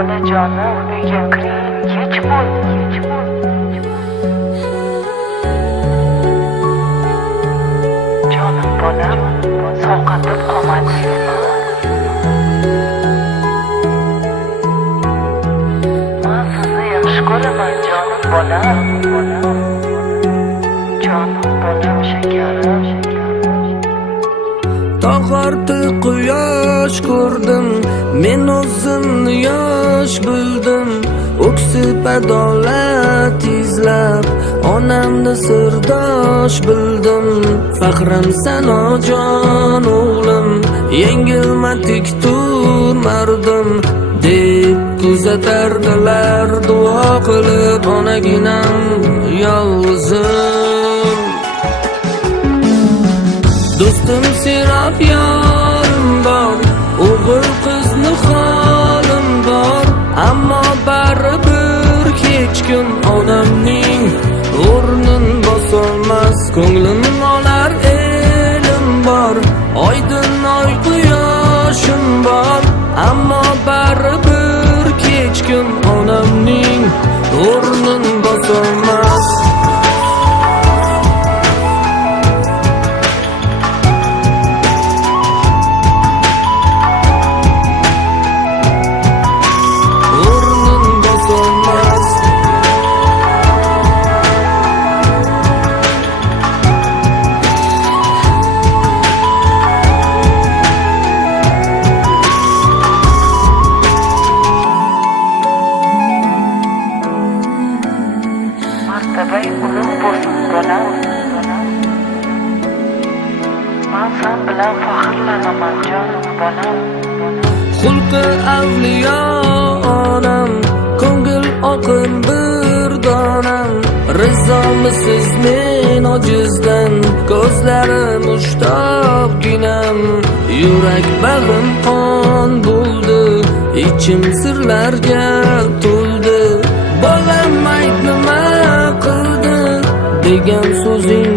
Bolajonim uyga kiring, kech bo'ldi. Jonim bolam, sovqotib qolmadingizmi? Men sizni yaxshi ko'raman, jonim bolam. Jonim bolam, shakarim. Tog'ardi quyosh ko'rdim, men o'zimni yosh bildim. O'ksib adolat izlab, onamni sirdosh bildim. Faxrimsan ojon o'g'lim, yengilma tik turmardim deb kuzatardilar duo qilib onaginam yolg'izim. Do'stim serab yorim bor, o'g'il qizni holim bor, ammo baribir hech kim onamning o'rnin bosolmas. Ko'nglim olar elim bor, oydin oy quyoshim bor, ammo baribir hech kim onamning o'rnin bosolmas. Martabay ulug' bo'lsin bolam. Men sen bilan faxrlanaman, jonim bolam. Xulqi avliyo onam, ko'ngil oqim bir donam. Rizomisiz men ojizdan, ko'zlarim mushtobginam. Yurak bag'rim qon bo'ldi, ichim sirlarga to'ldi. Bolam ayt nima qildi degan so'zing